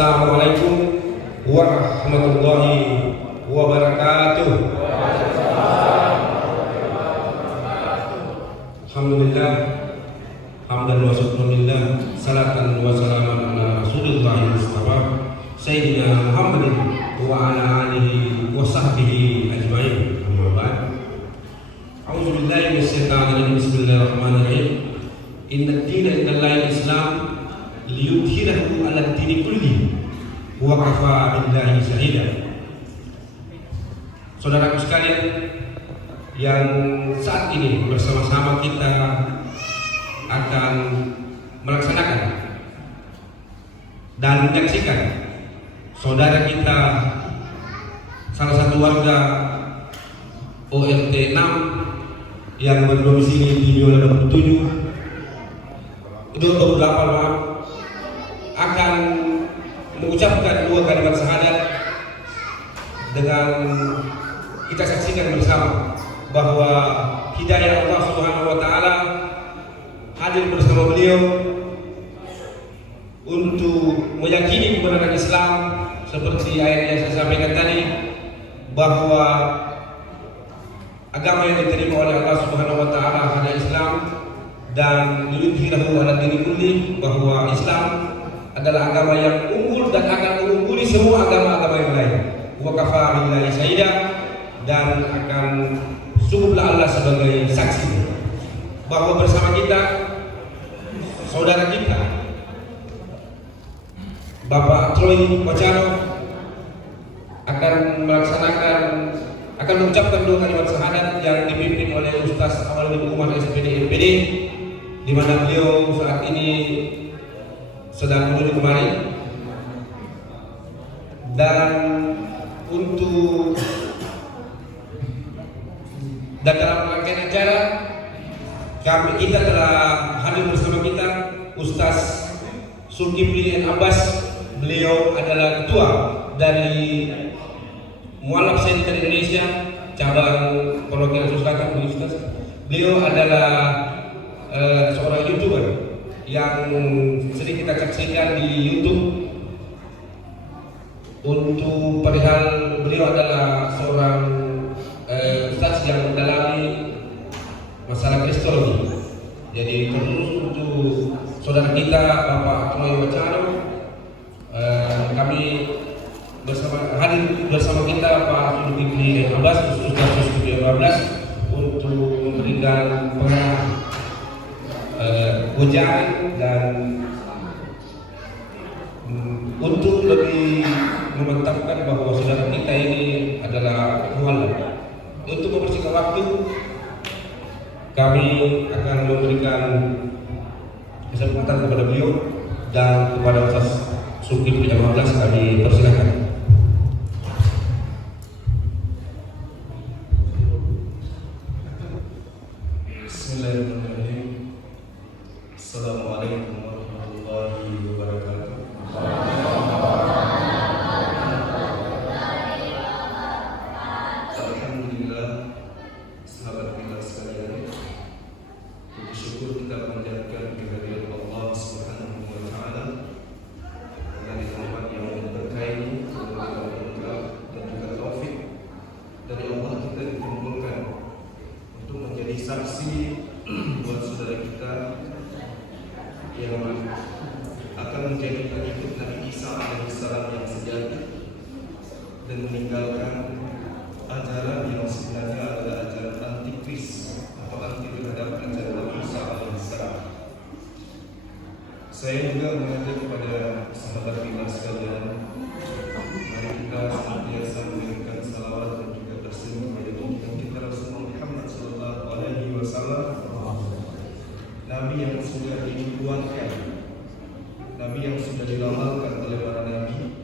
Assalamualaikum warahmatullahi wabarakatuh. Alhamdulillah, hamdan wa syukrulillah, salatan wa salaman ala Rasulillah Mustafa Sayyidina Muhammadin wa ala alihi wa sahbihi ajma'in. Amma ba'd. A'udzu billahi minasyaitonir rajim. Bismillahirrahmanirrahim. Inna ad-dina indallahi Islam liyudhhirahu 'ala ad-dini kulli wa kafa billahi shahida. Saudaraku sekalian yang saat ini bersama-sama kita akan melaksanakan dan menyaksikan saudara kita, salah satu warga ORT 6 yang berdomisili di Yola 28 akan mengucapkan dua kalimat syahadat dengan kita saksikan bersama bahwa hidayah Allah Subhanahu wa taala hadir bersama beliau untuk meyakini kebenaran Islam seperti ayat yang saya sampaikan tadi, bahwa agama yang diterima oleh Allah Subhanahu wa taala adalah Islam, dan yudhhirahu 'ala dini kulli, bahwa Islam adalah agama yang unggul dan akan mengungguli semua agama-agama yang lain. Wa kafa billahi syahida, dan akan sungguhlah Allah sebagai saksi bahwa bersama kita saudara kita Bapak Troy Wacano akan mengucapkan dua kalimat syahadat yang dipimpin oleh Ustaz Awaludin Umar SPD MPD, di mana beliau saat ini sedang menuju kemari. Dan dalam rangkaian acara kita telah hadir bersama kita Ustaz Zulkifli Abbas. Beliau adalah ketua dari Mualaf Center Indonesia cabang perwakilan Sulawesi Selatan. Beliau adalah seorang YouTuber yang sering kita saksikan di YouTube. Untuk perihal beliau adalah seorang ustaz yang mendalami masalah kristologi. Jadi terus untuk saudara kita Bapak Troy Wacano, kami hadir bersama kita Pak Zulkifli Abbas, Ustaz Zulkifli Abbas, untuk memberikan ujangan dan untuk lebih memantapkan bahwa saudara kita ini adalah mualaf. Untuk mempersingkat waktu, kami akan memberikan kesempatan kepada beliau dan kepada Ustaz Zulkifli Abbas. Kami persilakan. Bismillahirrahmanirrahim. Assalamualaikum warahmatullahi wabarakatuh. Alhamdulillah, sahabat kita sekalian, puji syukur kita panjatkan kehadirat Allah Subhanahu wa taala dari tempat yang berkah ini, dan juga taufik dari Allah kita dikumpulkan untuk menjadi saksi buat saudara kita yang akan menjadi pengikut Nabi Isa alaihissalam yang sejati dan meninggalkan ajaran yang sebenarnya adalah ajaran antikris atau anti terhadap ajaran Nabi Isa alaihissalam. Saya juga mengajak kepada sahabat kita sekalian, mari kita senantiasa memberikan salawat dan juga berseru kepada junjungan kita Rasulullah Muhammad sallallahu alaihi wasallam, Nabi yang sudah dinubuatkan, Nabi yang sudah diramalkan oleh para nabi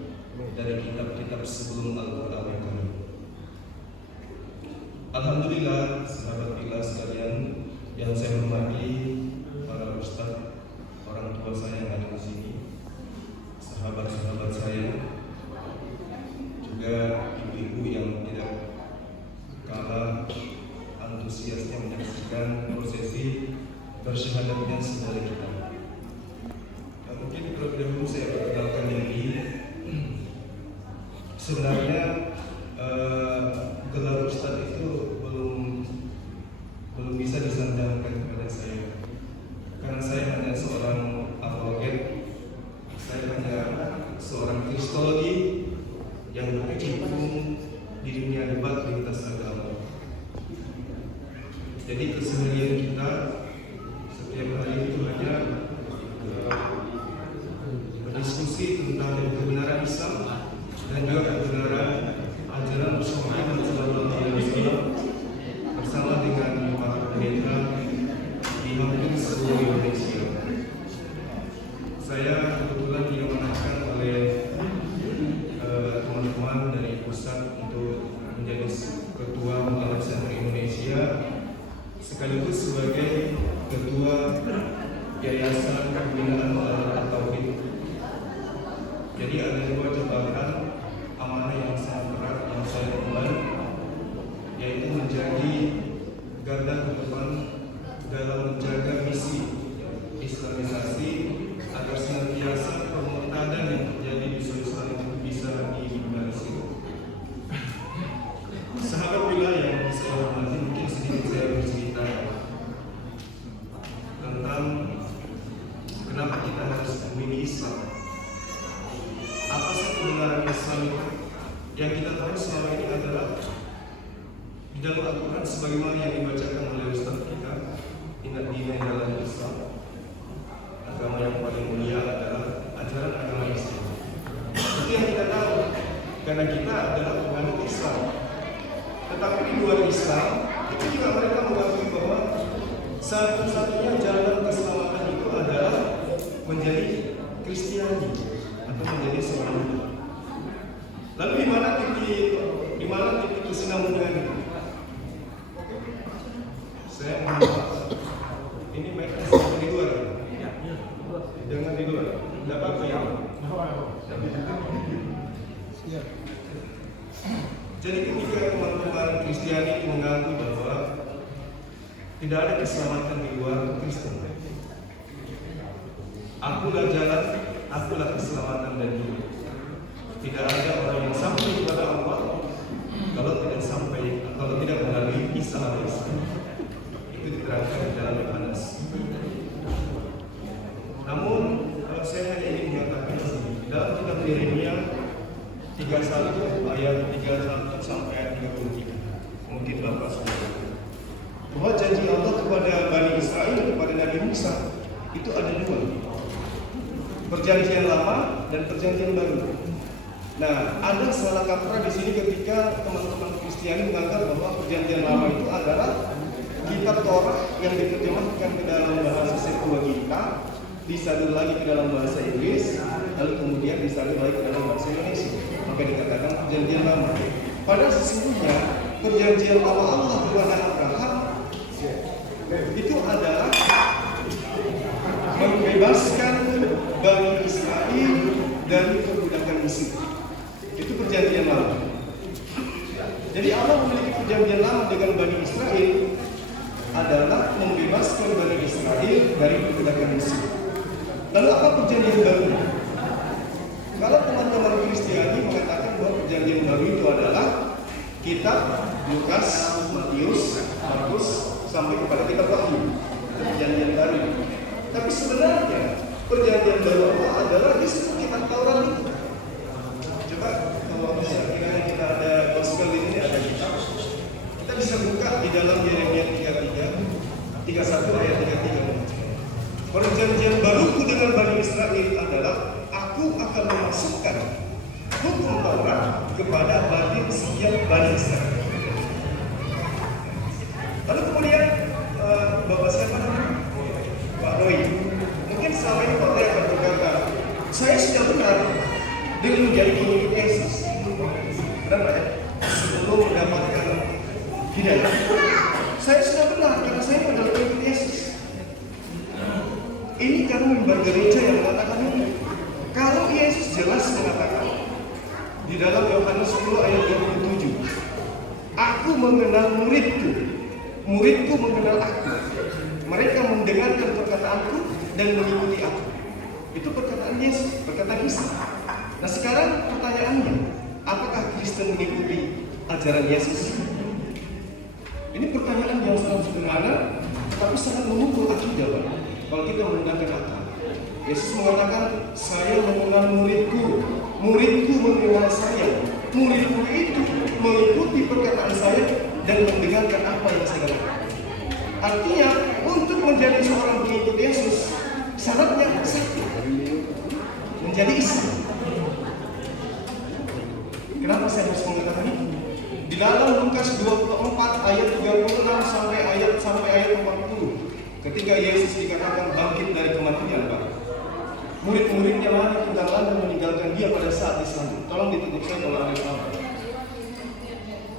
dari kitab-kitab sebelum Al-Quran yang Karim. Alhamdulillah, sahabat kita sekalian yang saya hormati, para ustaz, orang tua saya yang ada di sini, sahabat-sahabat saya, juga ibu-ibu yang tidak kalah antusiasnya menyaksikan prosesi bersyahadatnya saudara kita. Mungkin terlebih dahulu saya perkenalkan diri. kepada saya. Karena saya hanya seorang apologet, saya hanya seorang kristologi yang berkecimpung di dunia debat lintas agama. Jadi keseharian kita setiap hari itu hanya berdiskusi tentang kebenaran Islam dan juga kebenaran ajaran Rasulullah SAW bersama dengan para pendeta di hampir seluruh Indonesia. Saya kebetulan diamanahkan oleh teman-teman dari pusat untuk menjadi ketua Mualaf Center Indonesia sekaligus sebagai ketua Yayasan Pembinaan Mualaf Tauhid. Jadi ada dua jabatan amanah yang sangat berat yang saya emban, yaitu menjadi garda terdepan dalam menjaga misi Islamisasi agar senantiasa pemurtadan yang terjadi di Sulawesi itu bisa diminimalisir. Sahabat bila yang saya hormati, mungkin sedikit saya bercerita tentang kenapa kita harus memilih Islam. Apa sih kebenaran Islam itu? Yang kita tahu selama ini adalah di dalam Al-Quran sebagaimana yang dibacakan oleh Ustaz kita, inna dina adalah Islam. Agama yang paling mulia adalah ajaran agama Islam. Itu yang kita tahu, karena kita adalah penganut Islam. Tetapi di luar Islam, itu juga mereka mengakui bahwa satu-satunya jalan keselamatan itu adalah menjadi Kristiani atau menjadi seorang Buddha. Lalu di mana titik kesinambungan itu? Saya mohon maaf, ini mereka sampai di luar. Jangan di luar. Tidak apa-apa ya. Jadi ketika teman-teman Kristiani mengaku bahwa tidak ada keselamatan di luar Kristen, akulah jalan, akulah keselamatan dan hidup. Tidak ada orang yang sampai kepada Allah kalau tidak melalui Isa alaihissalam. Itu diterangkan di dalam Yohanes. Namun saya hanya ingin menyatakan dalam kitab Yeremia 31 ayat 31 sampai ayat 33. Mungkin Bapak saudara, bahwa janji Allah kepada Bani Israel dan kepada Nabi Musa itu ada dua, perjanjian lama dan perjanjian baru. Nah, ada salah kaprah di sini ketika teman-teman Kristiani menganggap bahwa perjanjian lama itu adalah kitab Torah yang diterjemahkan ke dalam bahasa Septuaginta, disalur lagi ke dalam bahasa Inggris, lalu kemudian disalur lagi ke dalam bahasa Indonesia. Maka dikatakan perjanjian lama. Padahal sesungguhnya perjanjian lama Allah kepada Abraham itu adalah membebaskan Bani Israel dari perbudakan Mesir. Itu perjanjian lama. Jadi Allah memiliki perjanjian lama dengan Bani Israel adalah membebaskan Bani Israel dari perbudakan Mesir. Lalu apa perjanjian baru? Kalau teman-teman Kristiani mengatakan bahwa perjanjian baru itu adalah kitab Lukas, Matius, Markus sampai kepada kitab Wahyu, perjanjian baru. Tapi sebenarnya perjanjian baru adalah disebut kitab Taurat itu. Coba kalau misalnya kita ada gospel ini ada kitab, kita bisa buka di dalam Yeremia 31 ayat 33. Perjanjian baruku dengan Bani Israel adalah aku akan memasukkan hukum Taurat kepada batin setiap Bani Israel. Lalu kemudian Bapak siapa namanya? Pak Doi. Mungkin selama ini Pak Doi akan berkata, saya sudah benar dengan menjadi pengikut Yesus. Kenapa ya? Sebelum mendapatkan hidayah, saya sudah benar karena saya adalah pengikut Yesus. Ini karena mimbar gereja yang mengatakan ini. Kalau Yesus jelas mengatakan di dalam Yohanes 10 ayat 27, aku mengenal muridku, muridku mengenal aku. Mereka mendengarkan perkataanku dan mengikuti aku. Itu perkataan Yesus, perkataan Isa. Nah sekarang pertanyaannya, apakah Kristen mengikuti ajaran Yesus? Ini pertanyaan yang sangat sederhana, Tetapi sangat memukul akidah, Pak. Kalau kita menggunakan akal. Yesus mengatakan, saya mengenal muridku, muridku mengenal saya, muridku itu mengikuti perkataan saya dan mendengarkan apa yang saya katakan. Artinya, untuk menjadi seorang pengikut Yesus, syaratnya satu, menjadi Islam. Kenapa saya harus mengatakan itu? Di dalam Lukas 24 ayat 36 sampai ayat 40, ketika Yesus dikatakan bangkit dari kematian, Pak, murid-muridnya lari tinggalkan meninggalkan dia pada saat disambut. Tolong ditutup saya kalau ada salah.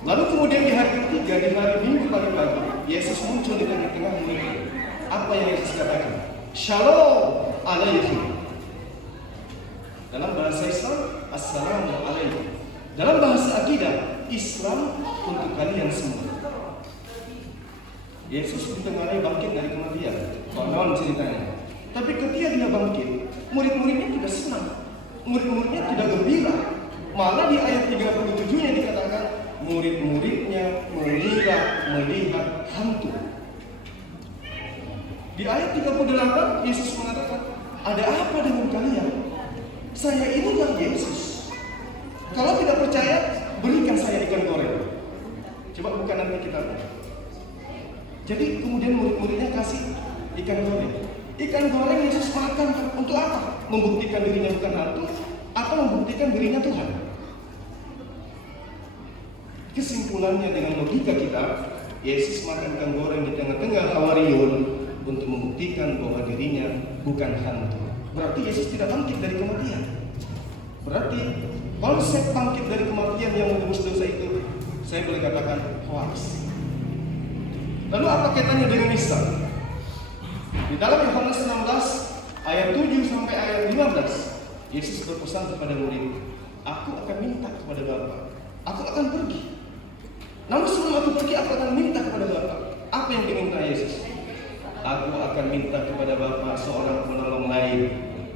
Lalu kemudian di hari ketiga, di hari Minggu pagi-pagi, Yesus muncul di tengah-tengah murid. Apa yang Yesus katakan? Shalom alaikum. Dalam bahasa Islam, assalamu alaikum. Dalam bahasa akidah, Islam untuk kalian semua. Yesus ditengarai bangkit dari kematian. Konon ceritanya. Tapi ketika dia bangkit, murid-muridnya tidak senang. Murid-muridnya tidak gembira. Malah di ayat 37-nya dikatakan, murid-muridnya mengira melihat hantu. Di ayat 38, Yesus mengatakan, ada apa dengan kalian? Saya inilah Yesus. Kalau tidak percaya, berikan saya ikan goreng. Coba buka nanti kitabnya. Jadi kemudian murid-muridnya kasih ikan goreng. Ikan goreng Yesus makan untuk apa? Membuktikan dirinya bukan hantu atau membuktikan dirinya Tuhan? Kesimpulannya dengan logika kita, Yesus makan ikan goreng di tengah-tengah Hawariun untuk membuktikan bahwa dirinya bukan hantu. Berarti Yesus tidak bangkit dari kematian. Berarti konsep bangkit dari kematian yang menebus dosa itu, saya boleh katakan hoax. Lalu apa kaitannya dengan Islam? Di dalam Yohanes 16 ayat 7 sampai ayat 15, Yesus berpesan kepada murid, aku akan minta kepada Bapa, aku akan pergi. Namun sebelum aku pergi, aku akan minta kepada Bapa. Apa yang diminta Yesus? Aku akan minta kepada Bapa seorang penolong lain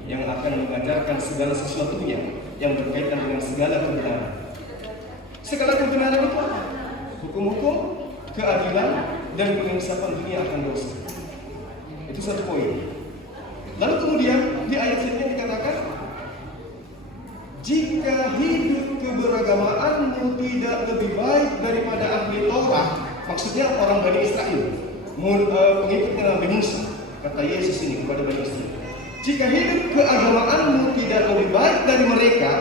yang akan mengajarkan segala sesuatunya yang berkaitan dengan segala kebenaran. Segala kebenaran itu apa? Hukum-hukum, keadilan, dan penginsapan dunia akan dosa. Itu satu poin. Lalu kemudian di ayat selanjutnya dikatakan, jika hidup keberagamaanmu tidak lebih baik daripada ahli Taurat, maksudnya orang Bani Israel, pengikutnya Nabi Musa, kata Yesus ini kepada Bani Israel. Jika hidup keagamaanmu tidak lebih baik dari mereka,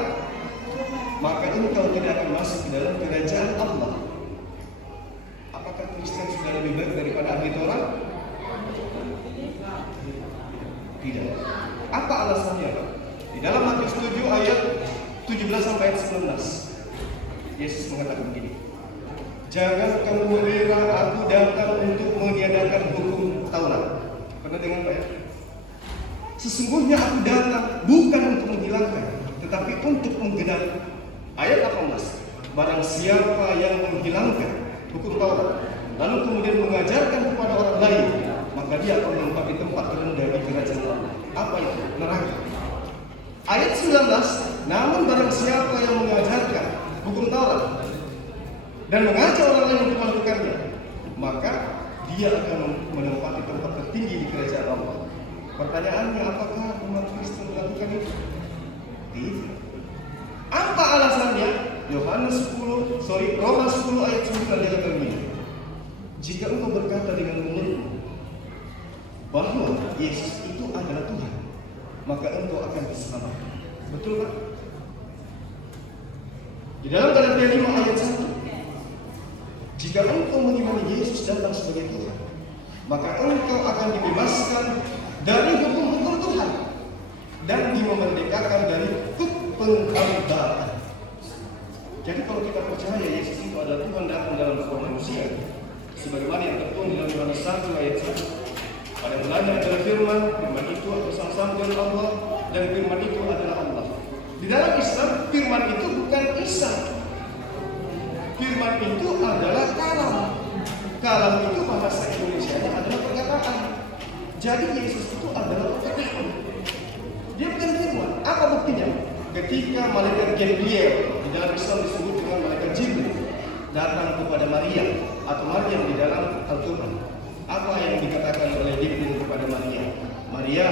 maka engkau tidak akan masuk ke dalam kerajaan Allah. Apakah Kristen sudah lebih baik daripada ahli Taurat? Tidak. Apa alasannya, Pak? Di dalam Matius 7 ayat 17 sampai 19, Yesus mengatakan begini, jangan kamu mengira aku datang untuk meniadakan hukum Taurat. Pernah dengar, Pak ya? Sesungguhnya aku datang bukan untuk menghilangkan, tetapi untuk menggenapi. Ayat 18, barang siapa yang menghilangkan hukum Taurat, lalu kemudian mengajarkan kepada orang lain, maka dia akan menempati tempat terendah di kerajaan Allah. Apa itu? Neraka. Ayat 19, namun barang siapa yang mengajarkan hukum Taurat dan mengajak orang lain untuk melakukannya, maka dia akan menempati tempat tertinggi di kerajaan Allah. Pertanyaannya, apakah umat Kristen melakukan itu? Tidak. Apa alasannya? Roma 10 ayat 9 dikatakan begini, jika engkau berkata dengan mulutmu bahwa Yesus itu adalah Tuhan, maka engkau akan diselamatkan. Betul, Pak? Di dalam Galatia 5 ayat 1, jika engkau mengimani Yesus datang sebagai Tuhan, maka engkau akan dibebaskan dari hukum-hukum Tuhan dan dimerdekakan dari penghambaan. Jadi kalau kita percaya Yesus itu adalah Tuhan datang dalam form manusia, sebagaimana yang tertulis dalam Yohanes 1 ayat 1, pada mulanya adalah firman, firman itu bersama-sama dengan Allah, dan firman itu adalah Allah. Di dalam Islam, firman itu bukan Isa. Firman itu adalah kalam. Kalam itu bahasa Indonesianya adalah perkataan. Jadi Yesus itu adalah perkataan. Dia bukan firman. Apa buktinya? Ketika malaikat Gabriel, di dalam Islam disebut dengan malaikat Jibril, datang kepada Maria atau Maryam di dalam Al-Quran. Apa yang dikatakan oleh Jibril kepada Maria? Maria,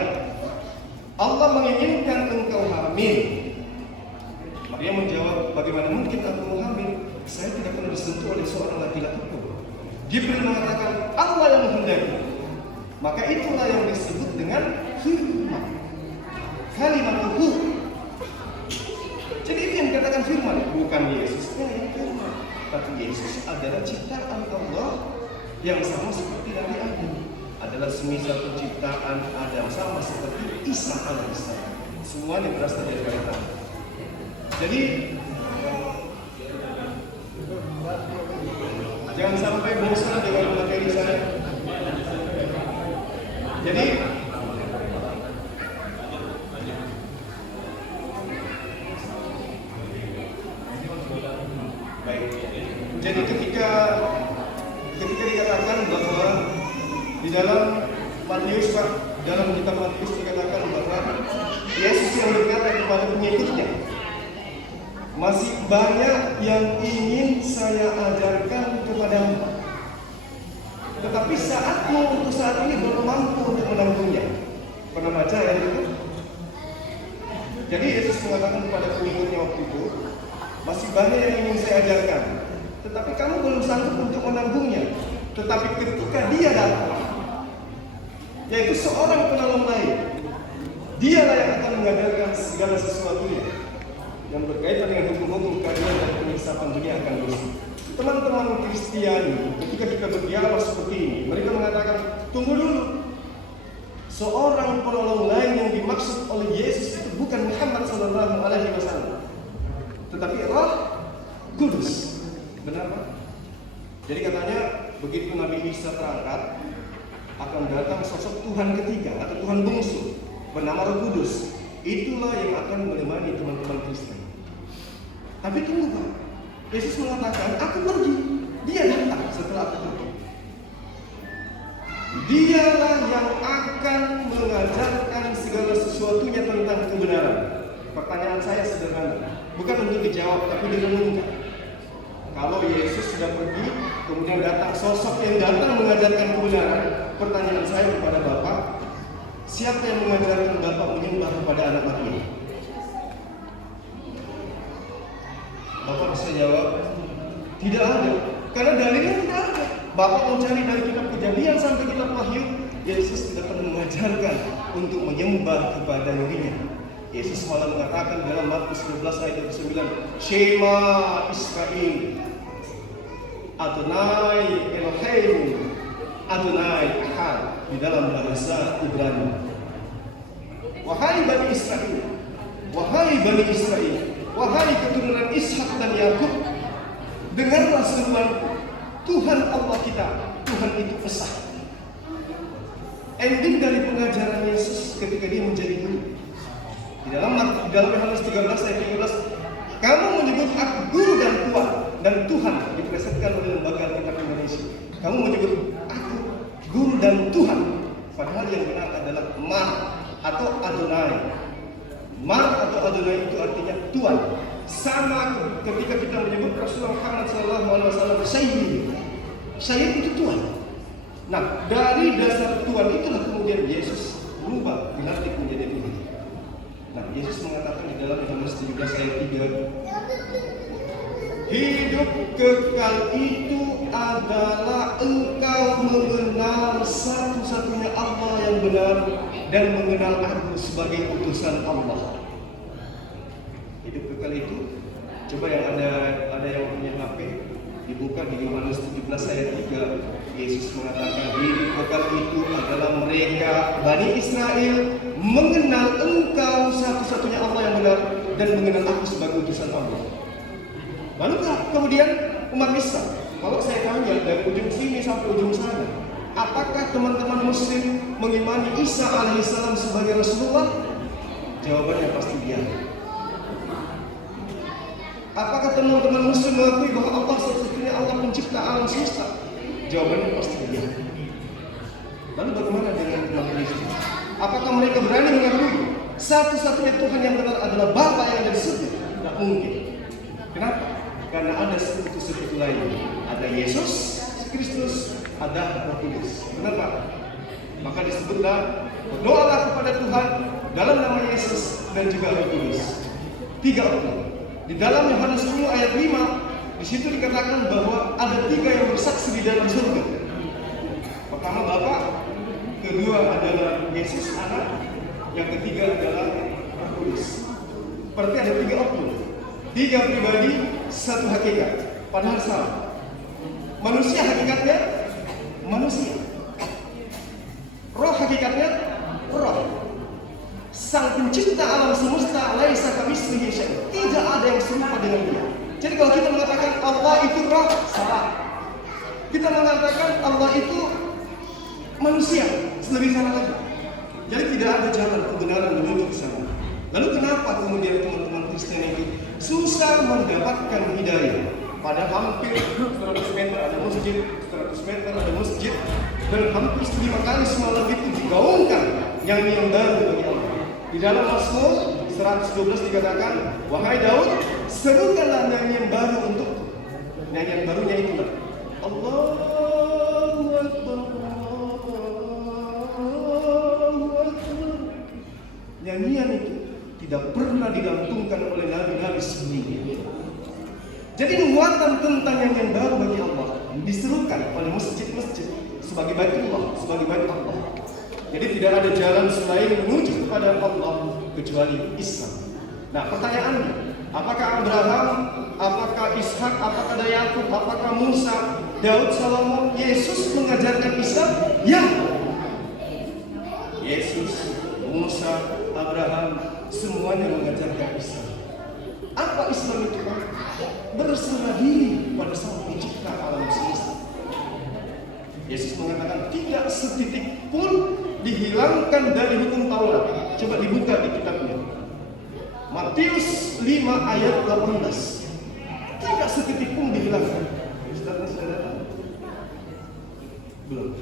Allah menginginkan engkau hamil. Maria menjawab, bagaimana mungkin aku hamil? Saya tidak pernah disentuh oleh seorang laki-laki pun. Jibril mengatakan, Allah yang menghendaki. Maka itulah yang disebut dengan firman. Kalimatuhu. Jadi itu yang dikatakan firman, bukan Yesusnya yang firman, tapi Yesus adalah ciptaan Allah yang sama seperti Nabi Adam, adalah semisal penciptaan Adam, sama seperti Isa alaihissalam. Semuanya berasal dari Tuhan. Jadi jangan sampai bosan dengan materi saya. Jadi baik. Jadi ketika dikatakan bahwa di dalam Matius, dalam kitab Matius dikatakan bahwa Yesus yang berkata kepada pengikutnya, masih banyak yang ingin saya ajarkan kepadamu, tetapi saatmu untuk saat ini belum mampu untuk menanggungnya. Pernah baca ya itu? Jadi Yesus mengatakan kepada pengikutnya waktu itu, masih banyak yang ingin saya ajarkan, tetapi kamu belum sanggup untuk menanggungnya. Tetapi ketika dia datang, yaitu seorang penolong lain, dialah yang akan mengajarkan segala sesuatunya yang berkaitan dengan hukum-hukum keadilan dan penyiksaan dunia akan dosa. Teman-teman Kristiani, ketika kita berdialog seperti ini, mereka mengatakan, tunggu dulu. Seorang penolong lain yang dimaksud oleh Yesus itu bukan Muhammad SAW, tetapi Roh Kudus. Benar Pak? Jadi katanya begitu Nabi Isa terangkat, akan datang sosok Tuhan ketiga atau Tuhan bungsu bernama Roh Kudus. Itulah yang akan menemani teman-teman Kristen. Tapi tunggu Pak, Yesus mengatakan, aku pergi, dia datang setelah aku pergi. Dialah yang akan mengajarkan segala sesuatunya tentang kebenaran. Pertanyaan saya sederhana, bukan untuk dijawab tapi direnungkan. Kalau Yesus sudah pergi, kemudian datang sosok yang datang mengajarkan kebenaran, pertanyaan saya kepada Bapak, siapa yang mengajarkan Bapak menyembah kepada anak Maria? Bapak bisa jawab, tidak ada. Karena dalilnya tidak ada. Bapak mencari dari kitab Kejadian sampai kitab Wahyu, Yesus tidak pernah mengajarkan untuk menyembah kepada dirinya. Yesus malah mengatakan dalam Markus 12 ayat 9, Shema Israel, Adonai Elohim, Adonai Echad, di dalam bahasa Ibrani. Wahai Bani Israel, wahai Bani Israel, wahai keturunan Ishak dan Yakub, dengarlah seruanku, Tuhan Allah kita, Tuhan itu esa. Ending dari pengajaran Yesus ketika dia menjadi guru, di dalam Yohanes 13 ayat 13, kamu menyebut aku guru dan tuan dan Tuhan, dipresetkan oleh Lembaga Alkitab Indonesia. Kamu menyebut aku guru dan Tuhan, padahal yang benar adalah Mar atau Adonai. Mar atau Adonai itu artinya Tuhan. Sama ketika kita menyebut Rasulullah Muhammad SAW Sayyid. Sayyid itu Tuhan. Nah, dari dasar Tuhan itulah kemudian Yesus berubah, dilantik menjadi Tuhan. Nah, Yesus mengatakan di dalam Yohanes 17 ayat 3, hidup kekal itu adalah engkau mengenal satu-satunya Allah yang benar dan mengenal aku sebagai utusan Allah. Hidup kekal itu, coba yang ada yang punya HP, dibuka di Yohanes 17 ayat 3. Yesus mengatakan hidup kekal itu adalah mereka Bani Israel mengenal engkau satu-satunya Allah yang benar dan mengenal aku sebagai utusan Allah. Lalu kemudian umat Islam, kalau saya tanya dari ujung sini sampai ujung sana, apakah teman-teman Muslim mengimani Isa alaihissalam sebagai Rasulullah? Jawabannya pasti dia. Apakah teman-teman Muslim mengakui bahwa Allah satu-satunya Allah pencipta alam semesta? Jawabannya pasti dia. Lalu bagaimana dengan umat Kristen? Apakah mereka berani mengakui satu-satunya Tuhan yang benar adalah Bapa yang ada di surga? Tidak mungkin. Kenapa? Karena ada sekutu-sekutu lain. Ada Yesus Kristus, ada Roh Kudus. Benar Pak? Maka disebutlah berdoalah kepada Tuhan dalam nama Yesus dan juga Roh Kudus. 3 oknum. Di dalam Yohanes 10 ayat 5, di situ dikatakan bahwa ada 3 yang bersaksi di dalam surga. Pertama Bapa, kedua adalah Yesus Anak, yang ketiga adalah Roh Kudus. Berarti ada 3 oknum, 3 pribadi, 1 hakikat. Padahal salah. Manusia hakikatnya manusia. Roh hakikatnya roh. Sang pencipta alam semesta laisa kamitslihi syai'. Tidak ada yang serupa dengan Dia. Jadi kalau kita mengatakan Allah itu roh, salah. Kita mengatakan Allah itu manusia, lebih salah lagi. Jadi tidak ada jalan kebenaran menuju ke sana. Lalu kenapa kemudian teman-teman Kristen itu susah mendapatkan hidayah? Pada hampir 100 meter ada masjid, 100 meter ada masjid, dan hampir 5 kali semalam itu digaungkan nyanyi yang baru bagi Allah. Di dalam Mazmur 112 dikatakan, wahai Daud, serukanlah nyanyi yang baru untuk nyanyian barunya itulah Allahu Akbar, Allahu Akbar. Nyanyian itu tidak pernah dilantunkan oleh nabi-nabi sebelumnya. Jadi nubuatan tentang nyanyian baru bagi Allah diserukan oleh masjid-masjid sebagai baitullah, sebagai bait Allah. Jadi tidak ada jalan selain menuju kepada Allah kecuali Islam. Nah, pertanyaannya, apakah Abraham, apakah Ishak, apakah Yakub, apakah Musa, Daud, Salomo, Yesus mengajarkan Islam? Ya. Yesus, Musa, Abraham, semuanya mengajarkan Islam. Apa Islam itu? Berserah diri pada Sang Pencipta alam semesta. Yesus mengatakan tidak setitik pun dihilangkan dari hukum Taurat. Coba dibuka di kitabnya. Matius 5 ayat 18. Tidak setitik pun dihilangkan. Ustaz sudah datang? Belum.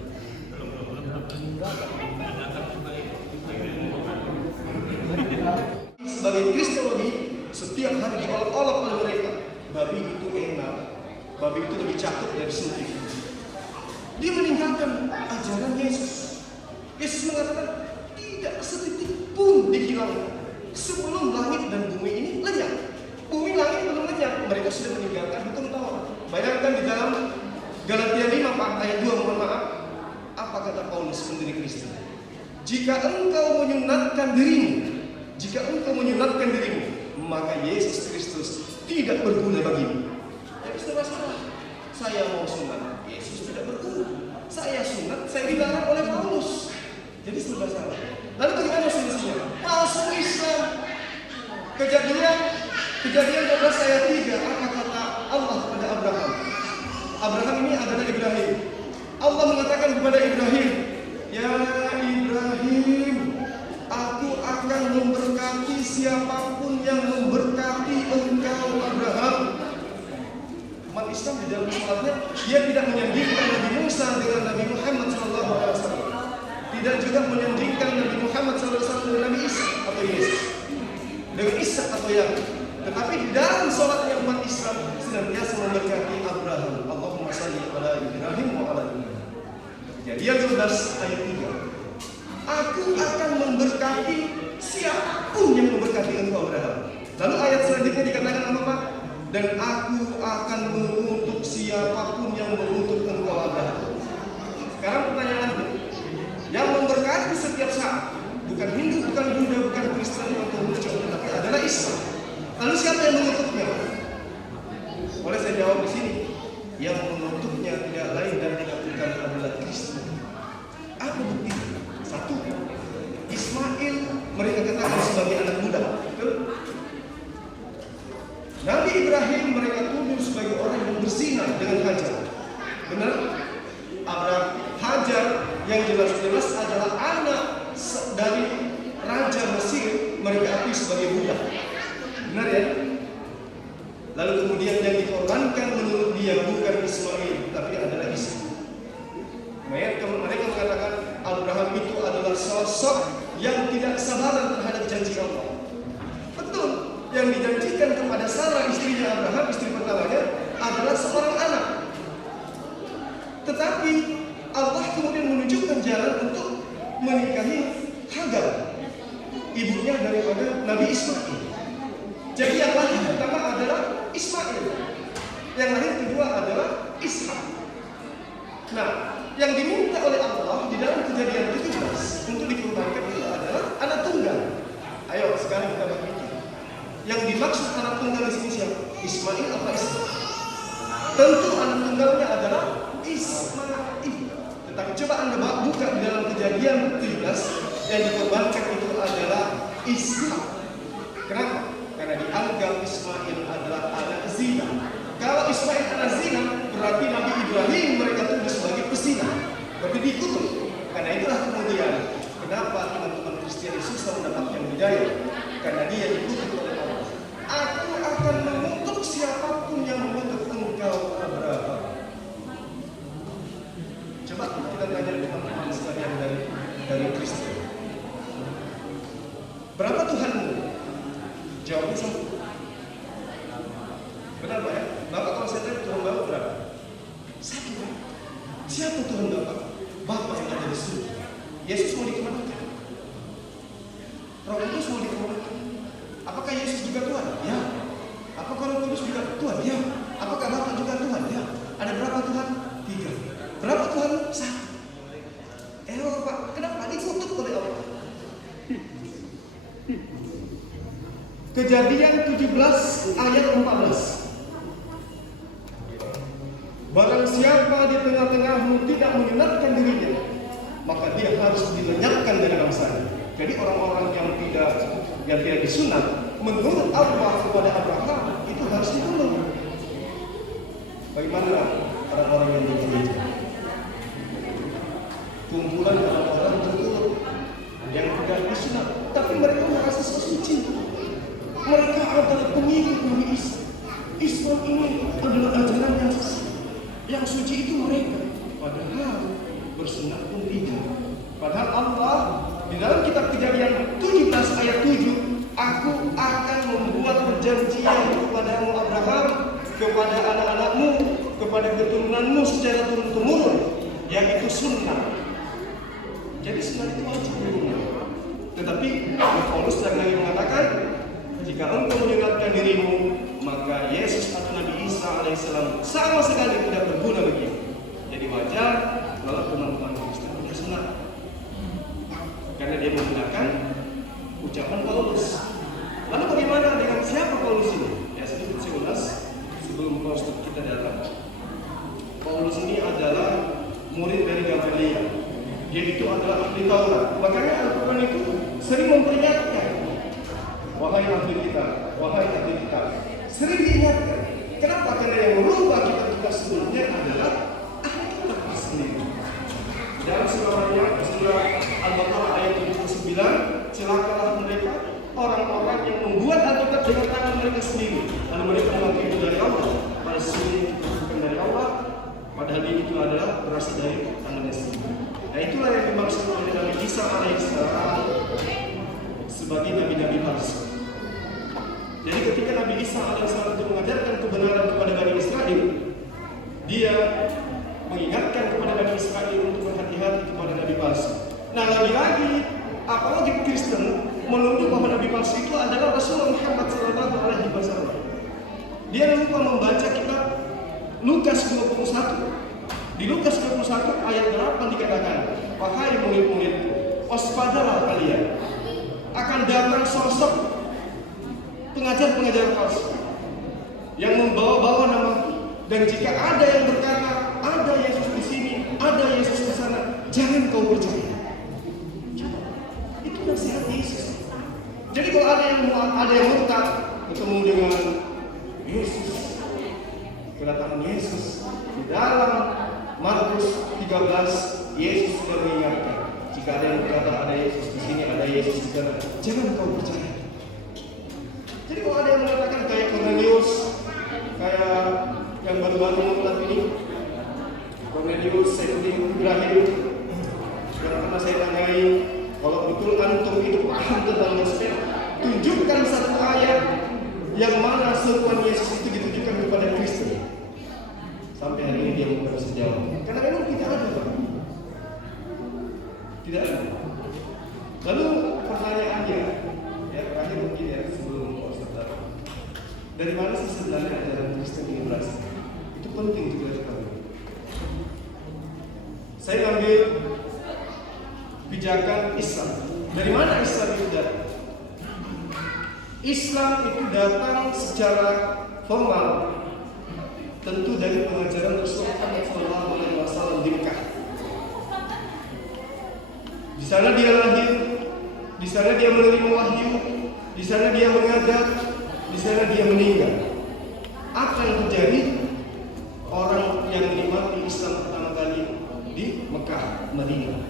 Sebagai Kristologi, setiap hari diolok-olok oleh mereka. Babi itu enak, babi itu lebih cakep dari suntik. Dia meninggalkan ajaran Yesus. Yesus mengatakan tidak setitik pun dihilangkan sebelum langit dan bumi ini lenyap. Bumi langit belum lenyap, mereka sudah meninggalkan hukum Taurat. Bayangkan di dalam Galatia 5 ayat 2, mohon maaf, apa kata Paulus pendiri Kristen? Jika engkau menyunatkan dirimu, maka Yesus Kristus tidak berguna bagimu. Jadi saudara-saudara, saya mau sunat, Yesus tidak berguna. Saya sunat, saya dilarang oleh Paulus. Jadi saudara-saudara, lalu bagaimana solusinya? Masuk Islam. Kejadian 12 ayat 3, apa kata Allah kepada Abraham? Abraham ini adalah Ibrahim. Allah mengatakan kepada Ibrahim, ya Ibrahim, aku akan memberkati siapapun yang memberkati engkau Abraham. Umat Islam di dalam sholatnya, dia tidak menyandingkan Nabi Musa dengan Nabi Muhammad SAW. Tidak juga menyandingkan Nabi Muhammad SAW dengan Nabi Isa atau Yesus, dengan Isa atau Yakub. Tetapi di dalam sholatnya umat Islam senantiasa memberkati Abraham. Allahumma salli ala Ibrahim wa ala Ibrahim. Kejadian 12 ayat 3. Aku akan memberkati siapapun yang memberkati engkau Abraham. Lalu ayat selanjutnya dikatakan apa Pak? Dan aku akan mengutuk siapapun yang mengutuk engkau Abraham. Sekarang pertanyaannya, yang memberkati setiap saat bukan Hindu, bukan Buddha, bukan Kristen atau Buddha, tapi adalah Islam. Lalu siapa yang mengutuknya? Boleh saya jawab di sini? Yang mengutuknya tidak lain dan tidak bukan adalah Kristen. Apa bukti? Satu, Ismail mereka katakan sebagai anak muda. Betul? Nabi Ibrahim mereka tuduh sebagai orang yang berzina dengan Hajar. Benar? Abraham, Hajar yang jelas-jelas adalah anak dari Raja Mesir, mereka akui sebagai budak. Benar ya? Lalu kemudian yang dikorbankan menurut dia bukan Ismail, tapi adalah Ishak. Mereka mengatakan Abraham itu adalah sosok yang tidak sabaran terhadap janji Allah. Betul, yang dijanjikan kepada Sarah istrinya Abraham, istri pertamanya, adalah seorang anak. Tetapi berjalan untuk menikahi Hagar, ibunya daripada Nabi Ismail. Jadi yang lahir pertama adalah Ismail, yang lahir kedua adalah Ishak. Nah, yang diminta oleh Allah di dalam Kejadian 17 untuk dikurbankan itu adalah anak tunggal. Ayo sekarang kita berpikir, yang dimaksud anak tunggal di sini siapa? Ismail apa Ishak? Tentu anak tunggalnya adalah Ismail. Tetapi coba Anda buka di dalam Kejadian 17, yang dikorbankan itu adalah Ishak. Kenapa? Karena dianggap Ismail adalah anak zina. Kalau Ismail anak zina, berarti Nabi Ibrahim mereka tuduh sebagai pezina, berarti dikutuk. Karena itulah kemudian kenapa teman-teman Kristiani susah mendapatkan hidayah, karena dia dikutuk oleh Allah. Aku akan mengutuk siapapun yang mengutuk engkau Abraham. Coba kita tanya teman-teman sekalian dari Kristen, berapa Tuhanmu? Jawabnya satu. Benar Pak ya? Bapak kalau saya tanya Tuhan Bapak berapa? Satu kan? Siapa Tuhan Bapak? Bapak yang ada di surga. Yesus mau dikemanakan? Roh Kudus mau dikemanakan? Apakah Yesus juga Tuhan? Ya. Apakah Roh Kudus juga Tuhan? Ya. Apakah Bapak juga Tuhan? Ya. Ada berapa Tuhan? 3. Berapa Tuhan? 1. Bapak, kenapa dikutuk oleh Allah? Kejadian 17 ayat 14. Barang siapa di tengah-tengahmu tidak mengenapkan dirinya, maka dia harus dilenyapkan dari bangsanya. Jadi orang-orang yang tidak disunat menurut Allah kepada Abraham itu harus dibunuh. Bagaimana orang-orang yang di gereja? Kumpulan orang-orang tertutup yang tidak disunat, tapi mereka merasa suci. Mereka adalah pengikut Nabi Isa. Islam ini adalah ajaran yang suci. Yang suci itu mereka. Padahal bersunat pun tidak. Padahal Allah di dalam kitab Kejadian 17 ayat 7, aku akan membuat perjanjian kepadamu Abraham, kepada anak-anakmu, kepada keturunanmu secara turun-temurun, yaitu sunnah. Jadi sunnah itu wajib dipenuhi. Tetapi Paulus lagi mengatakan, jika engkau menyelatkan dirimu, maka Yesus atau Nabi Isa alaihissalam sama sekali tidak berguna bagimu. Jadi wajar kalau teman-teman Kristen bersunat, karena dia menggunakan ucapan Paulus. Lalu bagaimana dengan siapa Paulus ini? Ya sedikit saya ulas sebelum Paulus kita datang. Paulus ini adalah murid dari Gamaliel. Dia itu adalah ahli Taurat. Makanya Al-Quran itu sering memperingatkan, wahai ahli kitab, wahai ahli kitab. Sering diingatkan. Kenapa? Karena yang merubah kita sebelumnya adalah ahli kitab sendiri. Dalam surah Al-Baqarah ayat 79, celakalah mereka orang-orang yang membuat Alkitab dengan tangan mereka sendiri, lalu mereka mengaku itu dari Allah, pada sesungguhnya itu bukan dari Allah, padahal itu adalah berasal dari tangannya sendiri. Nah itulah yang dimaksud oleh Nabi Isa alaihissalam sebagai nabi-nabi palsu. Jadi ketika Nabi Isa alaihissalam itu mengajarkan kebenaran kepada Bani Israel, dia mengingatkan kepada Bani Israel untuk berhati-hati kepada nabi palsu. Nah lagi-lagi, apalagi Kristen menuduh bahwa nabi palsu itu adalah Rasulullah Muhammad SAW. Dia lupa membaca kitab Lukas 21. Di Lukas 21 ayat 8 dikatakan, wahai murid-muridku, waspadalah kalian, akan datang sosok pengajar-pengajar palsu yang membawa-bawa namaku, dan jika ada yang berkata ada Yesus di sini, ada Yesus di sana, jangan kau percaya. Itu nasihat Yesus. Jadi kalau ada yang murtad bertemu dengan Yesus, kedatangan Yesus di dalam Markus 13, Yesus sudah mengingatkan, jika ada yang berkata ada Yesus di sini, ada Yesus di sana, jangan kau percaya. Jadi kalau ada yang mengatakan kayak Cornelius, kayak yang baru-baru murtad ini, Cornelius, Saifuddin Ibrahim, yang pernah saya tanyai, kalau betul antum itu paham tentang gospel, tunjukkan satu ayat yang mana seruan Yesus itu ditujukan kepada Kristen. Sampai hari ini dia bukan sejauh, karena memang tidak ada, Pak. Lalu pertanyaannya, ya terakhir mungkin ya sebelum Ustaz, dari mana sih sebenarnya ajaran Kristen ini berasal? Itu penting juga diketahui. Saya ambil pijakan Islam. Dari mana Islam itu datang? Islam itu datang secara formal tentu dari pengajaran Rasulullah SAW di Mekah. Di sana dia lahir, di sana dia menerima wahyu, di sana dia mengajar, di sana dia meninggal. Apa yang terjadi? Orang yang menikmati Islam pertama kali di Mekah, Madinah,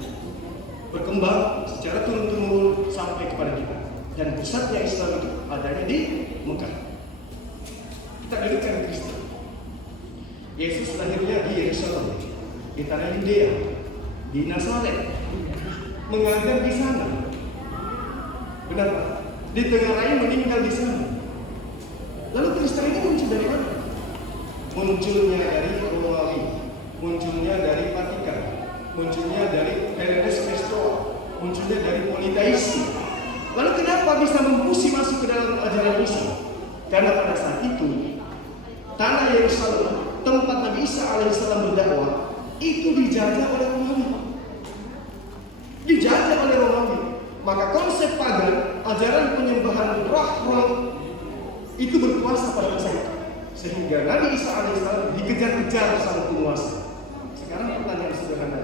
berkembang secara turun-temurun sampai kepada kita. Dan pusatnya Islam itu adanya di Mekah. Kita dudukkan Kristen. Yesus lahirnya di Yerusalem, di tanah Yudea, di Nazaret, mengajar di sana. Benar Pak? Di tengah raya meninggal di sana. Lalu Kristen ini muncul dari mana? Munculnya dari Romawi, munculnya dari Vatikan, munculnya dari Herodes Kristoa, munculnya dari politeisme. Lalu kenapa bisa membusi masuk ke dalam ajaran Islam? Karena pada saat itu tanah Yerusalem, tempat Nabi Isa alaihissalam berdakwah, itu dijajah oleh Romawi. Dijajah oleh Romawi. Maka konsep pagan, ajaran penyembahan roh-roh itu berkuasa pada masa itu. Sehingga Nabi Isa alaihissalam dikejar-kejar sama penguasa. Sekarang pertanyaan sederhana,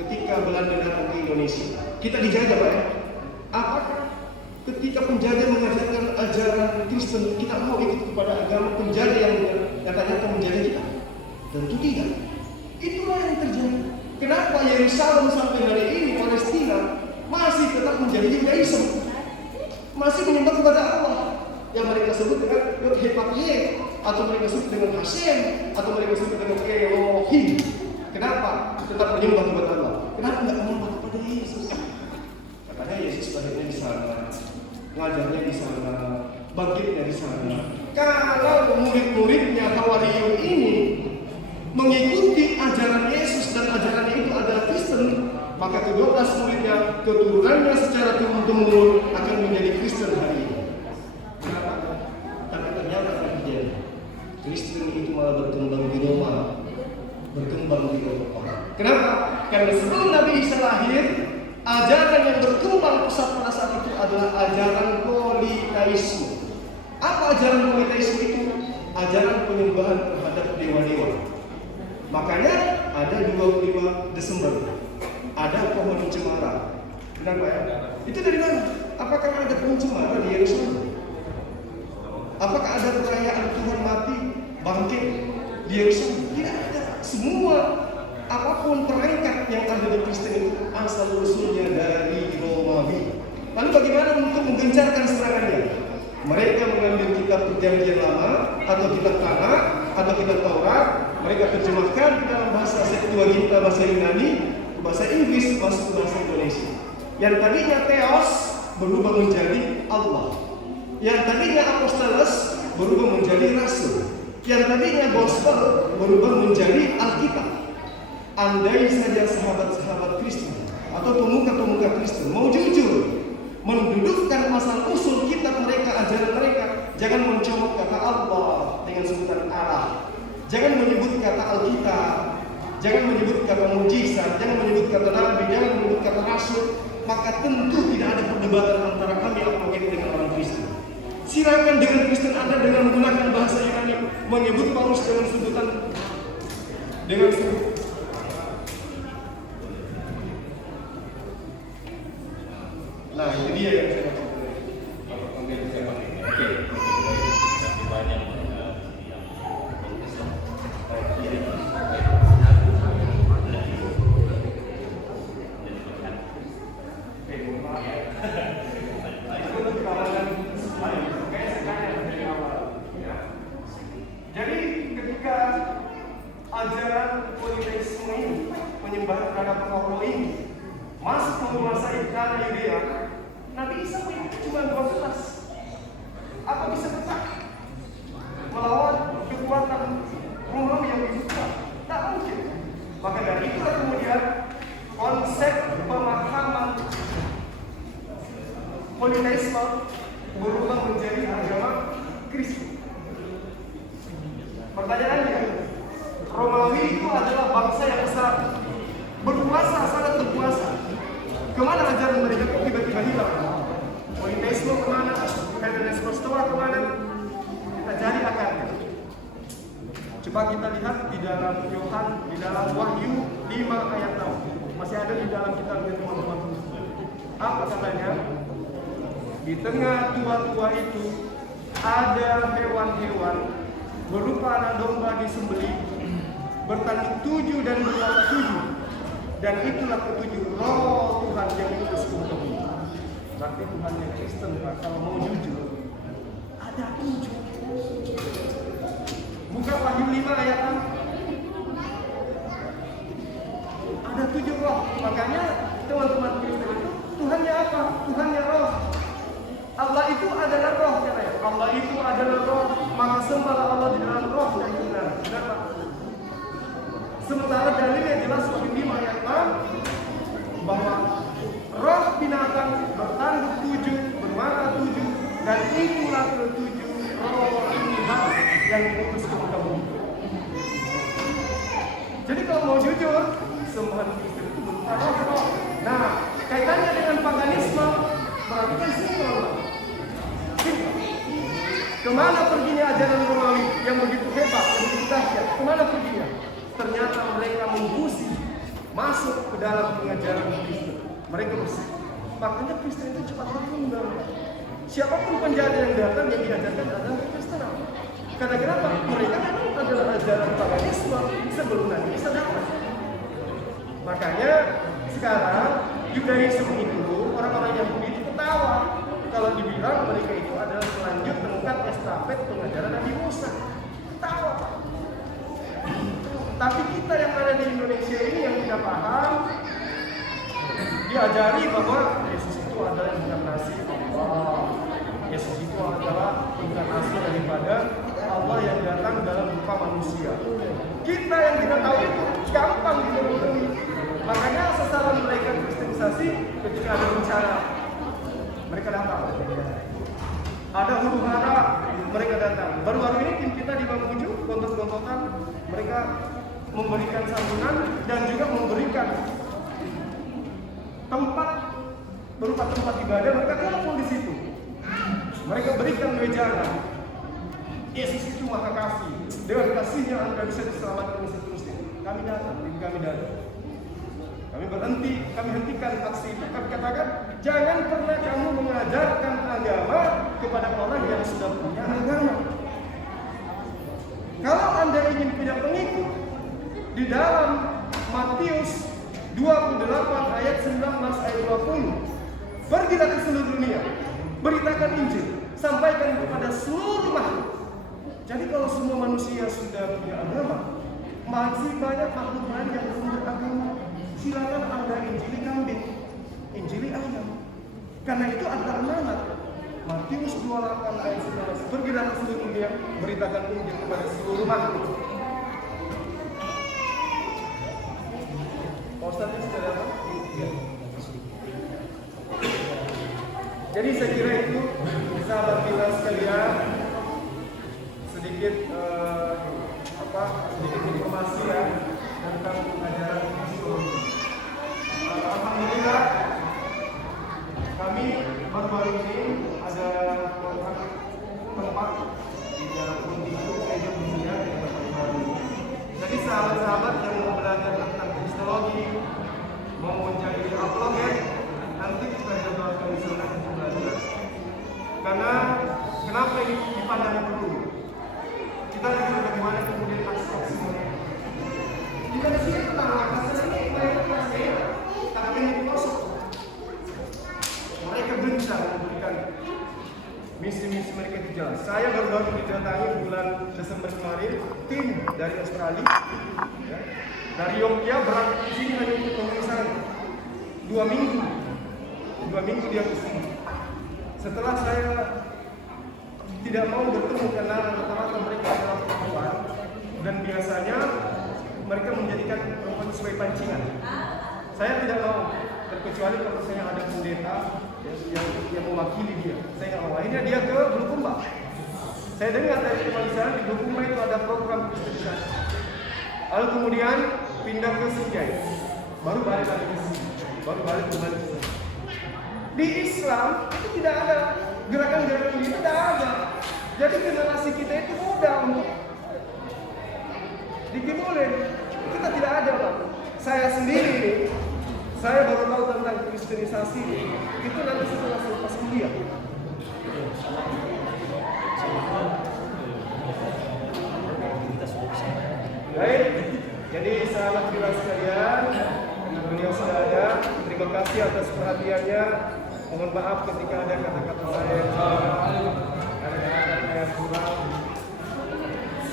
ketika Belanda datang ke Indonesia, kita dijajah Pak ya? Apakah ketika penjajah mengajarkan ajaran Kristen, kita mau ikut kepada agama penjajah yang nyata-nyata menjajah kita? Tentu tidak. Itulah yang terjadi. Kenapa Yerusalem sampai hari ini, Palestina masih tetap menjadi Yudaisme, masih menyembah kepada Allah yang mereka sebut dengan Yod-Heh-Vav-Heh, atau mereka sebut dengan Hashem, atau mereka sebut dengan Elohim. Kenapa tetap menyembah kepada Allah? Kenapa tidak menyembah kepada Yesus? Katanya Yesus lahirnya di sana, ngajarnya di sana, bangkitnya di sana. Kalau murid-muridnya Hawariyun ini mengikuti ajaran Yesus dan ajarannya itu adalah Kristen, maka ke-12 muridnya, keturunannya secara turun-temurun akan menjadi Kristen hari ini. Kenapa? Tapi ternyata terjadi. Kristen itu malah berkembang di Roma, berkembang di Eropa. Kenapa? Karena sebelum Nabi Isa lahir, ajaran yang berkembang pesat pada saat itu adalah ajaran politeisme. Apa ajaran politeisme itu? Ajaran penyembahan terhadap dewa-dewa. Makanya ada 25 Desember, ada pohon cemara. Benar Pak ya? Itu dari mana? Apakah ada pohon cemara di Yerusalem? Apakah ada perayaan Tuhan mati, bangkit di Yerusalem? Tidak ada. Semua apapun perangkat yang ada di Kristen itu asal usulnya dari Romawi. Lalu bagaimana untuk menggencarkan serangannya? Mereka mengambil kitab Perjanjian Lama atau kitab Tanakh atau kitab Taurat, mereka terjemahkan ke dalam bahasa Septuaginta, bahasa Yunani, ke bahasa Inggris, masuk ke bahasa Indonesia. Yang tadinya Theos berubah menjadi Allah. Yang tadinya Apostolos berubah menjadi Rasul. Yang tadinya Gospel berubah menjadi Alkitab. Andai saja sahabat-sahabat Kristen atau pemuka-pemuka Kristen mau jujur mendudukkan asal usul kitab mereka, ajaran mereka, jangan mencomot kata Allah dengan sebutan Allah, jangan menyebut kata Alkitab, jangan menyebut kata mujizat, jangan menyebut kata Nabi, jangan menyebut kata Rasul, maka tentu tidak ada perdebatan antara kami apologet dengan orang Kristen. Silakan dengan Kristen Anda dengan menggunakan bahasa Yunani menyebut Paulus dengan sebutan nah itu dia yang saya maksud. Oke. Jadi ketika ajaran politeisme ini, penyembahan terhadap roh ini masuk menguasai tanah Yudea, Nabi Isa cuma 12. Apa bisa tetap melawan kekuatan Romawi yang lebih kuat? Tak mungkin. Maka dari itulah kemudian konsep pemahaman politeisme berubah menjadi agama Kristen. Pertanyaannya, Romawi itu adalah bangsa yang besar, berkuasa, sangat berkuasa. Kemana ajaran mereka kok tiba-tiba hilang? Politeisme kemana? Hellenisme Stoa kemana? Kita cari akarnya. Coba kita lihat di dalam Yohan, di dalam Wahyu 5 ayat 6. Masih ada di dalam kitab teman-teman. Apa katanya? Di tengah tua-tua itu ada hewan-hewan berupa anak domba disembelih, bertanduk 7 dan bermata 7. Dan itulah ketujuh roh Tuhan yang diutus ke bumi. Berarti Tuhan yang Kristen, Pak, kalau mau jujur, ada 7. Buka Wahyu 5 ayat 6. Ada 7 roh. Makanya teman-teman Kristen itu Tuhannya apa? Tuhannya roh. Allah itu adalah roh, katanya. Allah itu adalah roh, maka sembahlah Allah di dalam roh dan kebenaran. Benar, Pak? Sementara dalilnya jelas Wahyu 5 ayat 6 bahwa roh binatang bertanduk 7, bermata 7, dan itulah ketujuh roh Tuhan yang diutus ke muka bumi. Jadi kalau mau jujur, sembahan Kristen itu berupa roh. Nah, kaitannya dengan paganisme berarti kan simpel. Kemana perginya ajaran Romawi yang begitu hebat, yang begitu dahsyat? Kemana perginya? Ternyata mereka membusi masuk ke dalam pengajaran Kristen. Mereka bersih. Makanya Kristen itu cepat berkembang. Siapapun penjahat yang datang yang diajarkan adalah Kristen. Karena kenapa? Mereka adalah ajaran paganisme sebelum Nabi Isa datang. Makanya sekarang Yudaisme itu orang-orang Yahudi itu ketawa kalau dibilang mereka itu adalah selanjut tongkat estafet pengajaran Nabi Musa. Ketawa, Pak. Tapi kita yang ada di Indonesia ini yang tidak paham, diajari bahwa Yesus itu adalah inkarnasi Allah. Yesus itu adalah inkarnasi daripada Allah yang datang dalam rupa manusia. Kita yang tidak tahu itu gampang dibohongi. Makanya sasaran mereka kristenisasi ketika ada bencana, mereka datang. Ada huru hara, mereka datang. Baru-baru ini tim kita di Mamuju, gontok-gontokan, mereka memberikan santunan dan juga memberikan tempat berupa tempat ibadah. Mereka kumpul di situ. Mereka berikan wejana. Yesus itu maha kasih. Dengan kasihnya Anda bisa diselamatkan dan seterusnya. Kami datang, kami datang. Kami berhenti, kami hentikan aksi itu. Kami katakan, jangan pernah kamu mengajarkan agama kepada orang yang sudah punya agama. Kalau Anda ingin punya pengikut, di dalam Matius 28 ayat 19 ayat 20, pergilah ke seluruh dunia, beritakan Injil, sampaikan kepada seluruh makhluk. Jadi kalau semua manusia sudah punya agama, masih banyak makhluk lain yang belum beragama. Silakan Anda injili kambing, injili ayam. Karena itu adalah amanat. Matius 28 ayat 19, pergilah ke seluruh dunia, beritakan Injil kepada seluruh makhluk. Ustaz ini sudah apa? Ya. Jadi saya kira itu, sahabat kita sekalian, sedikit informasi ya tentang ajaran Kristen. Alhamdulillah, kami baru-baru ini ada kontrak tempat di dalam untuk meja dunia yang baru. Jadi sahabat-sahabat yang mau belajar tentang kristologi, mau menjadi apologet, nanti kita jadwalkan di sana untuk belajar. Karena kenapa ini dipandang perlu? Kita lihat bagaimana kemudian aksi-aksi mereka. Kita di sini tentang aksi ini mereka pasti, tapi ini pelosok. Mereka gencar memberikan misi-misi mereka di jalan. Saya baru-baru didatangi bulan Desember kemarin, tim dari Australia, ya, dari Yogyakarta berangkat ke sini hanya untuk pemeriksaan 2 minggu. 2 minggu dia ke sini. Setelah saya tidak mau bertemu karena rata-rata mereka adalah perempuan dan biasanya mereka menjadikan perempuan sebagai pancingan. Saya tidak mau, terkecuali kalau saya ada pendeta yang mewakili mewakili dia. Saya nggak mau. Akhirnya dia ke Bulukumba. Saya dengar dari teman saya di Bulukumba itu ada program kristenisasi. Lalu kemudian pindah ke Sujai, baru balik lagi ke sini, baru balik kembali ke sini. Di Islam itu tidak ada gerakan-gerakan itu, tidak ada. Jadi generasi kita itu mudah untuk dikibulin. Kita tidak ada, Pak. Saya sendiri nih, saya baru tahu tentang kristenisasi itu nanti setelah saya pas kuliah. Baik, jadi sahabat kita sekalian, beliau sudah ada. Terima kasih atas perhatiannya. Mohon maaf ketika ada kata-kata saya yang salah, ada kata-kata yang kurang.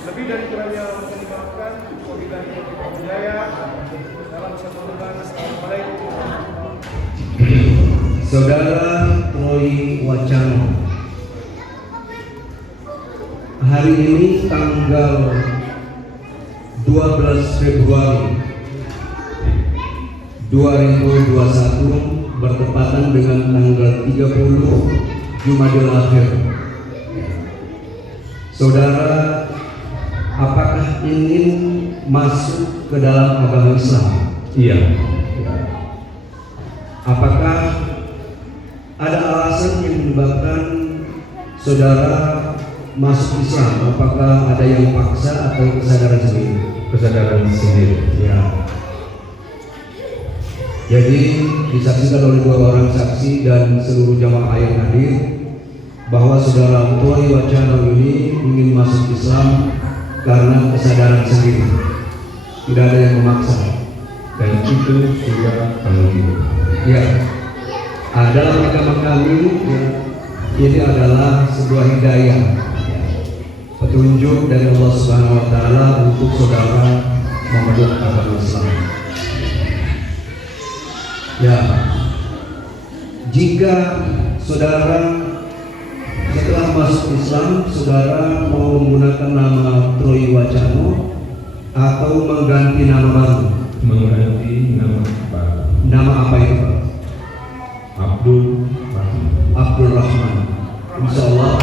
Lebih dari kurangnya mohon dimaafkan. Wabillahi taufiq hidayah. Salam satu tuhan. Assalamualaikum. Saudara Troy Wacano, hari ini tanggal 12 Februari 2021 bertepatan dengan tanggal 30 Jumadil Akhir. Saudara, apakah ingin masuk ke dalam agama Islam? Iya. Apakah ada alasan yang menyebabkan saudara masuk Islam? Apakah ada yang paksa atau kesadaran sendiri? Kesadaran sendiri. Ya. Jadi disaksikan oleh 2 orang saksi dan seluruh jamaah yang hadir bahwa saudara Troy Wacano ini ingin masuk Islam karena kesadaran sendiri, tidak ada yang memaksa, Dan itu sudah kami. ya. Dalam agama kami ya, ini adalah sebuah hidayah, petunjuk dari Allah Subhanahu Wa Taala untuk saudara memeluk agama Islam. Ya, jika saudara setelah masuk Islam, saudara mau menggunakan nama Troy Wacano atau mengganti nama baru? Mengganti nama baru. Nama apa itu, Pak? Abdul Rahman. Abdul Rahman. Insya Allah.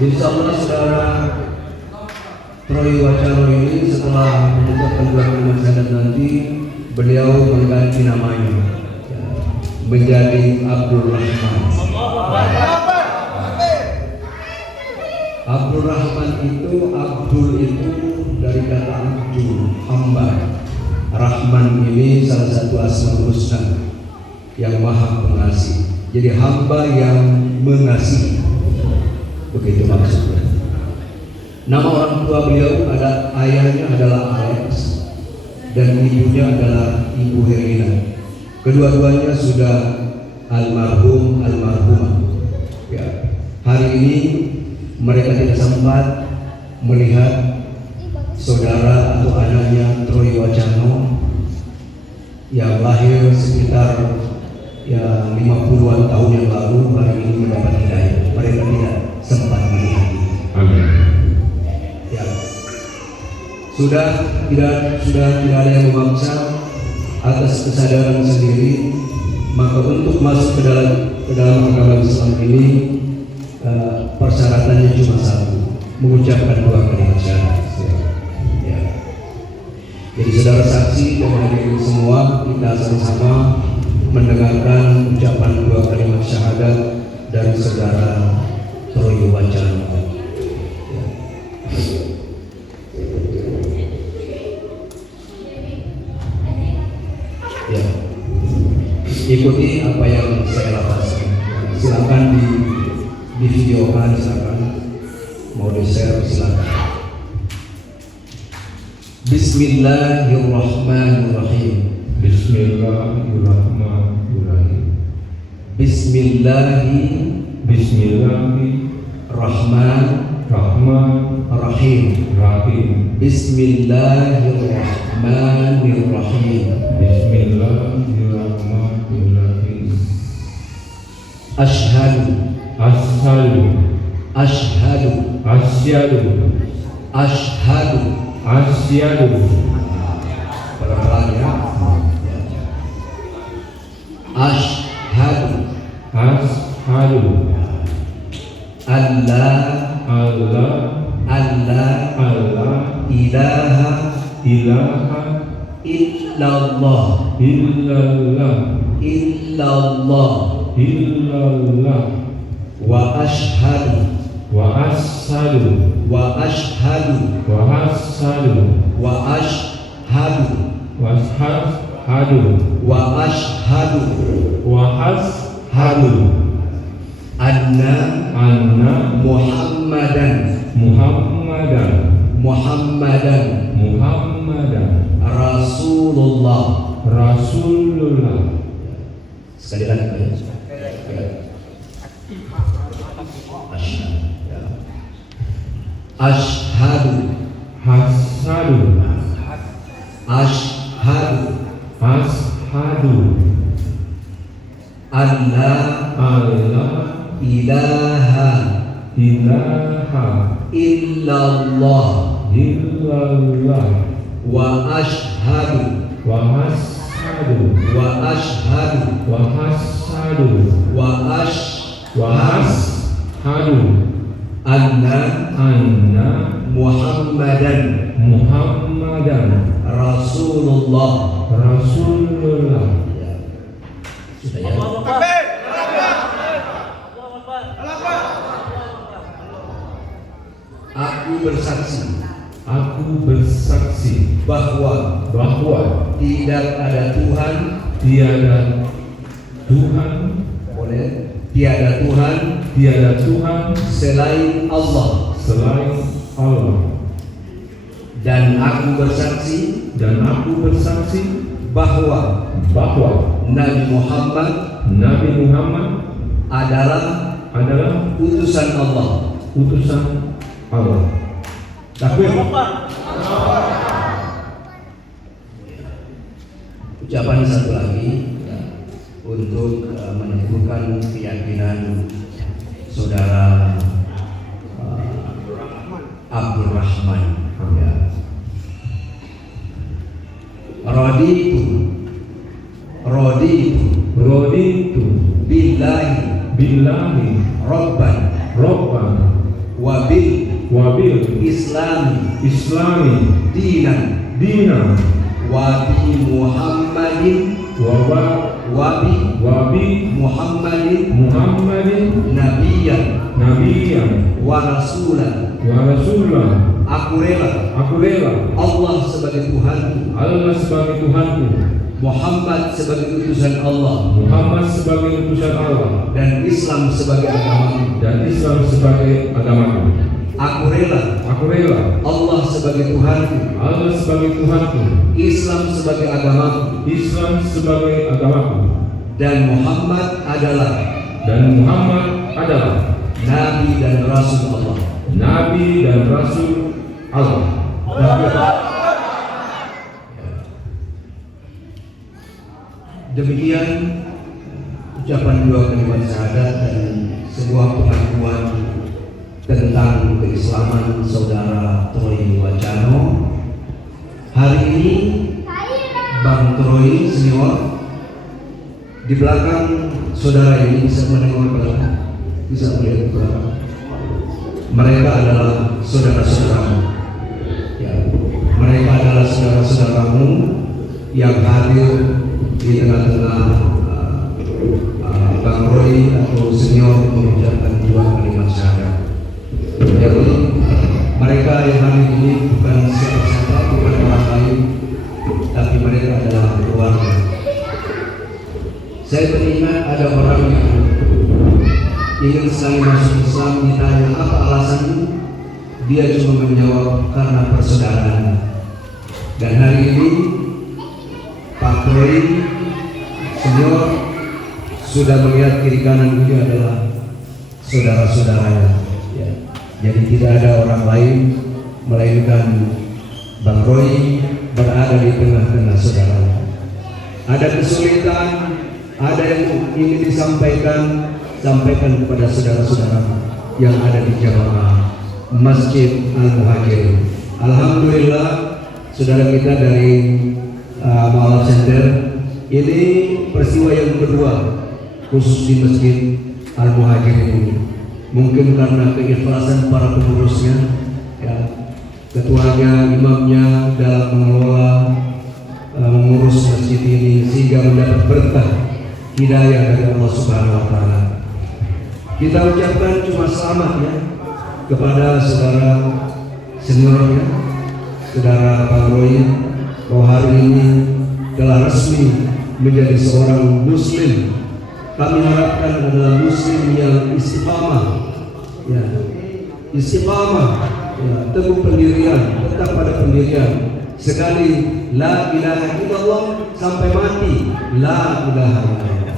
Insya Allah saudara Troy Wacano ini setelah mengucapkan 2 kalimat syahadat nanti, beliau mengganti namanya menjadi Abdul Rahman. Abdul Rahman itu, Abdul itu dari kata Abdul, hamba. Rahman ini salah satu asmaul husna, yang maha pengasih. Jadi hamba yang mengasihi, begitu maksudnya. Nama orang tua beliau ada, ayahnya adalah Alex dan ibunya adalah Ibu Herina. Kedua-duanya sudah almarhumah. Ya. Hari ini mereka tidak sempat melihat saudara atau anaknya Troy Wacano yang lahir sekitar 50-an tahun yang lalu, hari ini mendapat hidayah. Mereka tidak sempat melihat. Amin. Ya. Sudah tidak ada yang memaksa atas kesadaran sendiri. Maka untuk masuk ke dalam agama Islam ini persyaratannya cuma satu, mengucapkan 2 kalimat syahadat. Ya. Jadi saudara saksi dan hadirin semua, kita sama-sama mendengarkan ucapan 2 kalimat syahadat dari saudara Troy Wacano. Ya. Ikuti apa yang saya lafazkan. Silakan di videokan, silakan mau di-share, silakan. Bismillahirrahmanirrahim. Bismillahirrahmanirrahim. Bismillahirrahmanirrahim. Bismillahirrahmanirrahim. Bismillahirrahmanirrahim. Ashhadu pelan-pelan ya. Ashhadu Ashhadu alla alla ilaha ilaha illallah illallah wa ashhadu wa ashhadu wa ashhadu wa ashhadu wa ashhadu wa ashhadu wa ashhadu wa ashhadu anna anna Muhammadan Rasulullah. Sekali lagi Pak. Ashhadu alla ilaha illallah wa ashhadu anna Muhammadan Rasulullah. Sudah ya? Aku bersaksi bahwa tidak ada Tuhan selain Allah. Dan aku bersaksi bahwa Nabi Muhammad adalah utusan Allah. Takbir. Ucapan satu lagi untuk meneguhkan keyakinan saudara Abdul Rahman. Raditu billahi Rabban wabil Islami dinan wa bi Muhammadin nabiyyan wa rasulan. Aku rela Allah sebagai Tuhanku, Muhammad sebagai utusan Allah, dan Islam sebagai agamaku. Aku rela Allah sebagai Tuhanku, Islam sebagai agamaku, dan Muhammad adalah Nabi dan Rasul Allah. Demikian ucapan dua kalimat syahadat dan sebuah pengakuan tentang keislaman saudara Troy Wacano. Hari ini Bang Troy senior, di belakang saudara ini bisa mendengar belakang, bisa melihat belakang. Mereka adalah saudara-saudaramu. Ya, mereka adalah saudara-saudaramu yang hadir di tengah-tengah Bang Roy atau senior mengucapkan dua kalimat syahadat. Jadi mereka yang hari ini bukan siapa-siapa, bukan orang lain, tapi mereka adalah keluarga. Saya teringat ada orang yang ingin sekali masuk Islam, ditanya apa alasannya, dia cuma menjawab karena persaudaraan. Dan hari ini Pak Roy senior sudah melihat kiri kanan ini adalah saudara-saudaranya. Ya. Jadi tidak ada orang lain melainkan Bang Roy berada di tengah-tengah saudaranya. Ada kesulitan, ada yang ingin disampaikan, sampaikan kepada saudara-saudara yang ada di jamaah Masjid Al-Muhajirin. Alhamdulillah saudara kita dari Ma'alaf Center ini peristiwa yang kedua khusus di Masjid Al-Muhajirin ini. Mungkin karena keikhlasan para pengurusnya, ya, ketuanya, imamnya dalam mengelola mengurus masjid ini sehingga mendapat berkah hidayah dari Allah Subhanahu wa taala. Kita ucapkan cuma selamat ya kepada saudara seniornya, saudara Pak Roy, bahwa hari ini telah resmi menjadi seorang muslim. Kami harapkan adalah muslim yang istiqamah, ya, istiqamah, ya, teguh pendirian, tetap pada pendirian. Sekali la ilaha illallah sampai mati la ilaha illallah.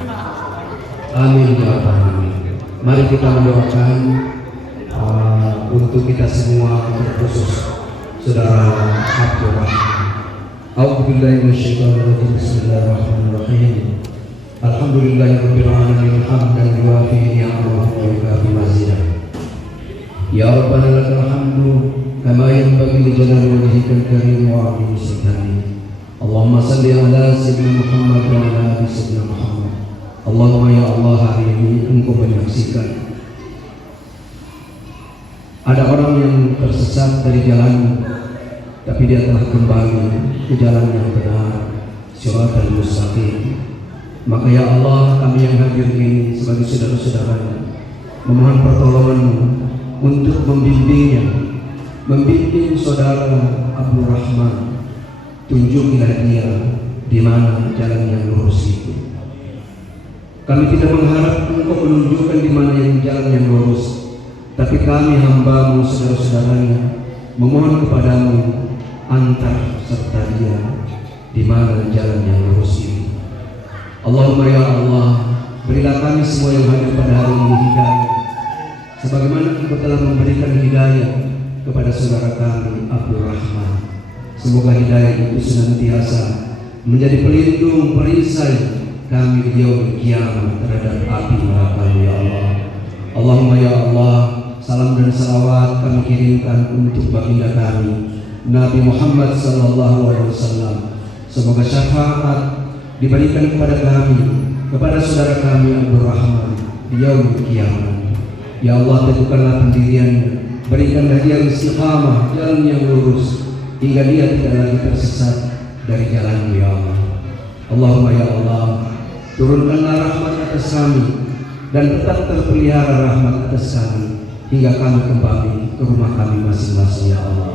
Amin ya rabbal alamin. Mari kita mendoakan untuk kita semua, terkhusus saudara Abdul Rahman. A'udzubillahi minasyaitonir rajim. Bismillahirrahmanirrahim. Alhamdulillahirabbil alamin hamdan yuwafi ni'amahu wa yukafi mazidah. Ya Rabbana lakal hamdu kama yanbaghi li jalali wajhikal karim wa 'azimi sultanik. Allahumma shalli ala sayyidina Muhammad wa ala ali sayyidina Muhammad. Allahumma ya Allah, hari ini Engkau menyaksikan ada orang yang tersesat dari jalan, tapi dia telah kembali ke jalan yang benar, Shiratal Mustaqim. Maka ya Allah, kami yang hadir ini sebagai saudara-saudaranya memohon pertolongan-Mu untuk membimbingnya, membimbing saudara Abdul Rahman. Tunjukilah dia di mana jalan yang lurus itu. Kami tidak mengharap Engkau menunjukkan di mana yang jalan yang lurus, tapi kami hamba-Mu, saudara-saudaranya, memohon kepadamu antar serta dia di mana jalan yang lurus ini. Allahumma ya Allah, berilah kami semua yang hadir pada hari ini hidayah, sebagaimana Engkau telah memberikan hidayah kepada saudara kami Abdul Rahman. Semoga hidayah itu senantiasa menjadi pelindung perisai kami di yaumil kiamat terhadap api neraka ya Allah. Allahumma ya Allah, salam dan salawat kami kirimkan untuk baginda kami Nabi Muhammad sallallahu alaihi wasallam. Semoga syafaat diberikan kepada kami, kepada saudara kami Abdul Rahman di yaumil kiamat. Ya Allah, teguhkanlah pendiriannya, berikanlah dia istiqamah, jalan yang lurus, hingga dia tidak lagi tersesat dari jalan ya Allah. Allahumma ya Allah, turunkanlah rahmat atas kami dan tetap terpelihara rahmat atas kami hingga kami kembali ke rumah kami masing-masing ya Allah.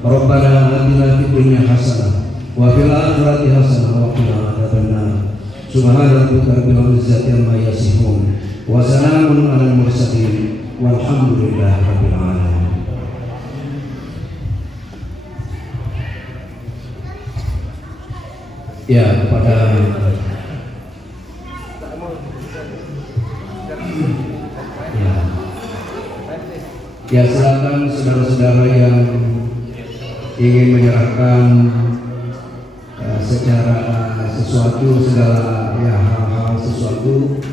Rabbana atina fid dunya hasanah wa fil akhirati hasanah wa qina adzabannar. Subhana rabbika rabbil izzati amma yasifun wa salamun alal mursalin walhamdulillahi rabbil alamin. Ya, kepada ya silakan saudara-saudara yang ingin menyerahkan secara sesuatu segala ya hal-hal sesuatu